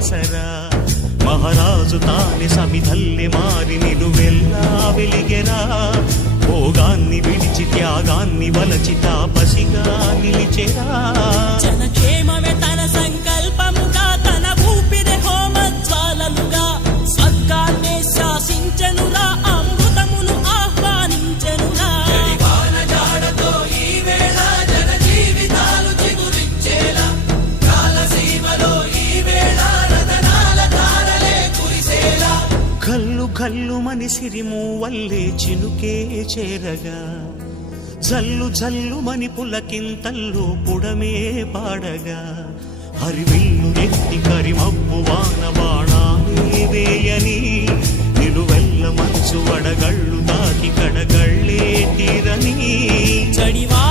ఆసరా మహారాజు తానే సమిధల్లె మారి నిలువెల్లా వెలిగెరా భోగాన్ని విడిచి త్యాగాన్ని వలచి తాపసిగా నిలిచెరా జనక్షేమమే తన సంకల్పముగా తన ఊపిరి హోమజ్వాలలుగా స్వర్గాన్నే శాసించెనురా అమృతమును ఆహ్వానించెనురా జాడతో ఈ వేళ జన జీవితాలు చిగురించేలా కాలసీమలో ఈ వేళ రతనాల ధారలే కురిసేలా కల్లు కల్లు మని సిరిము వల్లే చినుకే చేరగా జల్లు జల్లు మని పులకింతల్లు పుడమే పాడగా హరివిల్లు నెత్తి కరిమబ్బు వాన బాణాలే వేయని నిలువెల్ల మనసు వడగళ్ళు తాకి కడగళ్ళే తీరని చడివా